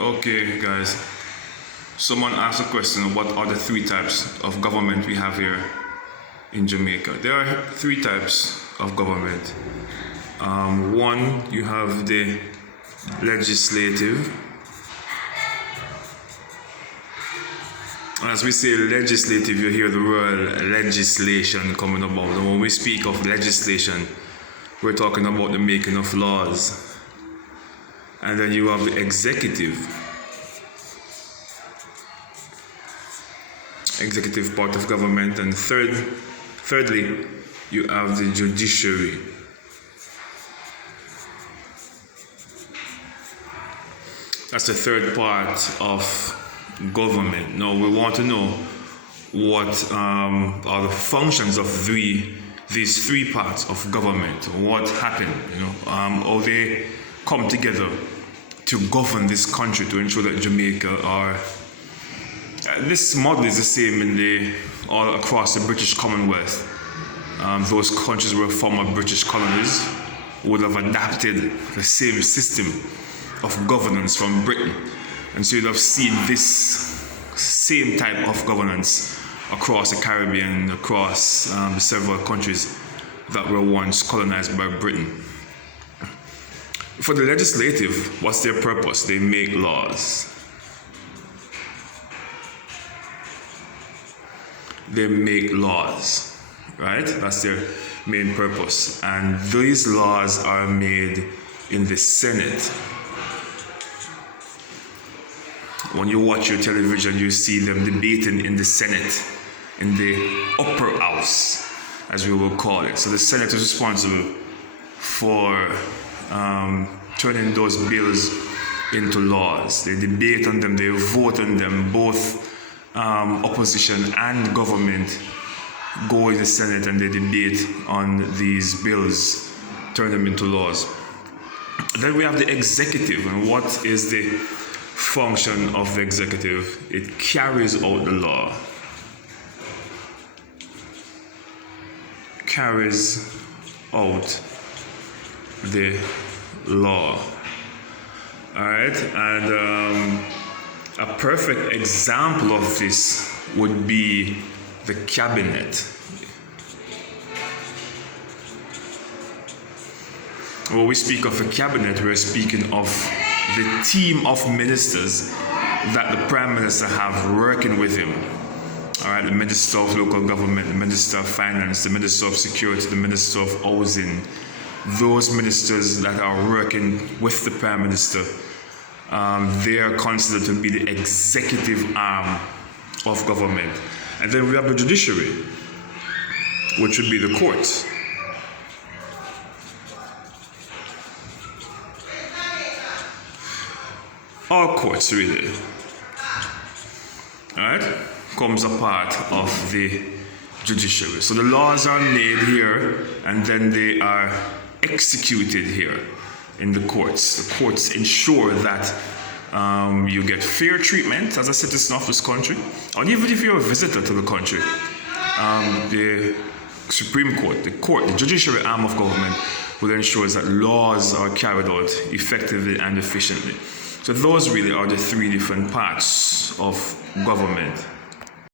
Okay, guys. Someone asked a question, what are the three types of government we have here in Jamaica? There are three types of government. One, you have the legislative. As we say legislative, you hear the word legislation coming about. And when we speak of legislation, we're talking about the making of laws. And then you have the executive part of government, and thirdly, you have the judiciary. That's the third part of government. Now we want to know what are the functions of these three parts of government. What happened? How they come together to govern this country, to ensure that Jamaica are. This model is the same all across the British Commonwealth. Those countries were former British colonies would have adapted the same system of governance from Britain. And so you'd have seen this same type of governance across the Caribbean, across the several countries that were once colonized by Britain. For the legislative, what's their purpose? They make laws. They make laws, right? That's their main purpose. And these laws are made in the Senate. When you watch your television, you see them debating in the Senate, in the upper house, as we will call it. So the Senate is responsible for turning those bills into laws. They debate on them, they vote on them. Both opposition and government go in the Senate and they debate on these bills, turn them into laws. Then we have the executive, and what is the function of the executive? It carries out the law. Carries out the law. Alright, and a perfect example of this would be the cabinet. When we speak of a cabinet, we're speaking of the team of ministers that the Prime Minister have working with him. Alright, the Minister of Local Government, the Minister of Finance, the Minister of Security, the Minister of Housing. Those ministers that are working with the Prime Minister, they are considered to be the executive arm of government. And then we have the judiciary, which would be the courts. All courts, really. Alright? Comes a part of the judiciary. So the laws are made here, and then they are executed here in the courts. The courts ensure that you get fair treatment as a citizen of this country, and even if you're a visitor to the country. The Supreme Court, the judiciary arm of government, will ensure that laws are carried out effectively and efficiently. So those really are the three different parts of government.